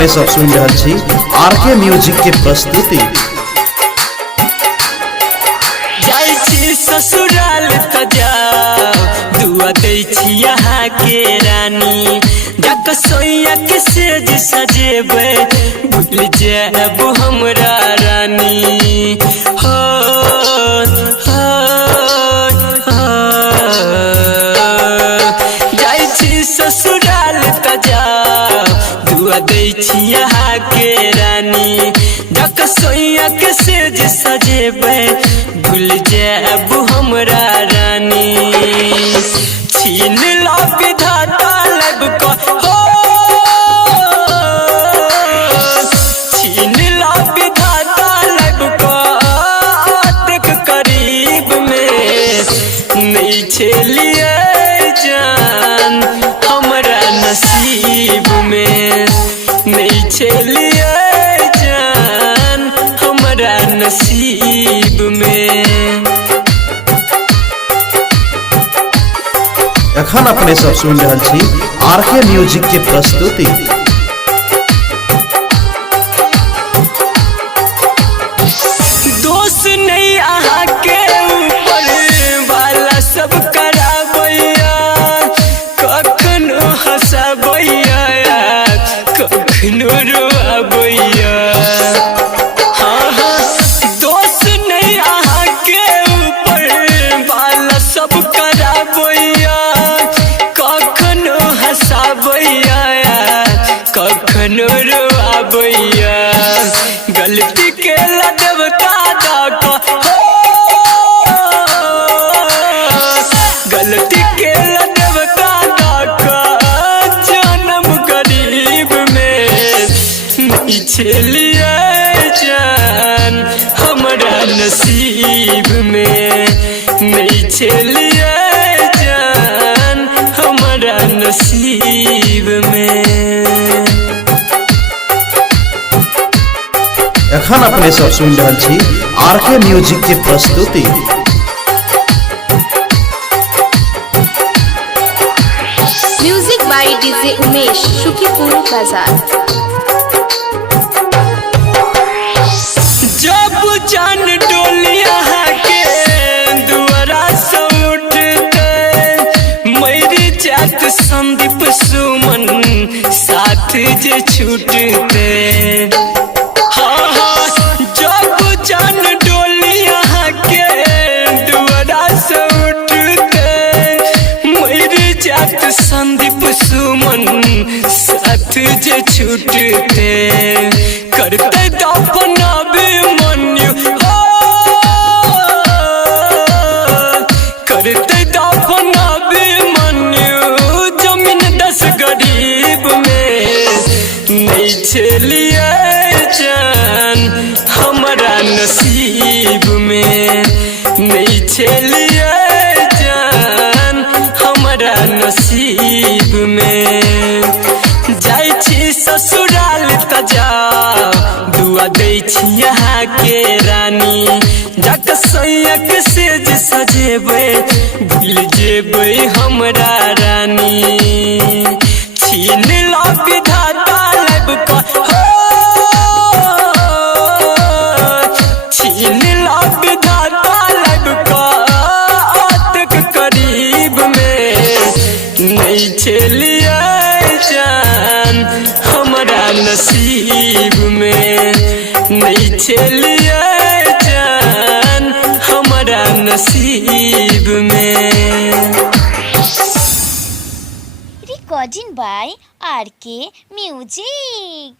अपने सब सुन रहल छी आरके म्यूजिक के प्रस्तुति। जाई छी ससुराल त जाओ दुआ दै छी यहाँ के रानी, जक सोइया के सेज सजेबे भूल जाब हमरा रानी। हो जाई छी ससुराल त जाओ दुआ दै छी यहाँ के रानी, जक सोइया के सेज सजेबे भूल जाब हमरा रानी। छीन लो विधाता लब को हो, छीन लो विधाता लब को तक करीब में नहीं छलिए जान हमरा नसीब में, नहीं छलिए जान हमरा नसीब में। एखन अपने सब सुन रहल छी आरके म्यूजिक के प्रस्तुति। दोस्त नहीं अहाँ के ऊपर वाला सब कराबैया, कखनो हंसाबैया कखनो रोआबैया। हाँ हाँ दोस्त नहीं अहाँ के ऊपर वाला सब कराबैया, कखनो हंसाबैया कखनो रोआबैया। गलती के लदवता डाको गलती के लदवता डाको जन्म गरीब में नहीं छलिए जान हमरा नसीब में, नहीं छलिए जान हमरा नसीब में। एखन अपने सब सुन रहल छी आरके म्यूजिक के प्रस्तुति। Music by DJ Umesh, Shukipur बाजार। जब जान डोलिया के दुआरा से उठते मेरी जात संदीप सुमन साथ जे छूटते। हाँ हाँ जब जान डोलिया के दुआरा से उठते मेरी जात संदीप सुमन साथ जे छूटते। करते दफना मन्यु हो, करते दफना मन्यु जमीन 10 गरीब में नहीं छलिए जान हमरा नसीब में, नहीं छलिए जान हमरा नसीब में। जाई छी ससुराल त जाओ दुआ दै छी यहाँ के रानी, जक सोइया के सेज सजेबे भूल जेबे हमरा रानी। छीन लो विधाता लब को हो, छीन लो विधाता लब को तक करीब में नहीं छलिए जान हमरा नसीब में, नहीं छलिए जान हमरा नसीब में। Recording by RK Music।